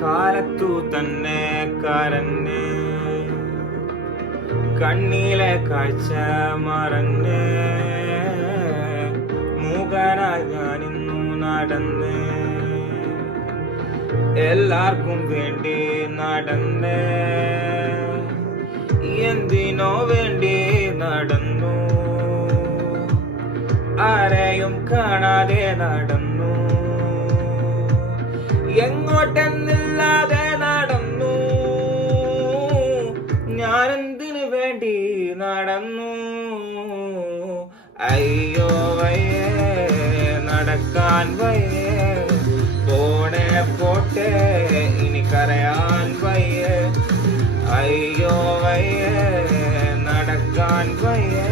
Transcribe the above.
കാലത്തു തന്നെ കരഞ്ഞ് കണ്ണിലെ കാഴ്ച മറന്ന് മൂകനായി ഞാനിന്നു നടന്ന് എല്ലാവർക്കും വേണ്ടി നടന്ന് എന്തിനോ വേണ്ടി നടന്നു ആരെയും കാണാതെ നടന്നു എങ്ങോട്ടെന്നില്ലാതെ നടന്നു ഞാനെന്തിനു വേണ്ടി നടന്നു അയ്യോ വയ്യേ നടക്കാൻ വയ്യേ പോണേ പോട്ടെ ഇനി കരയാൻ വയ്യേ അയ്യോ വയ്യേ നടക്കാൻ വയ്യേ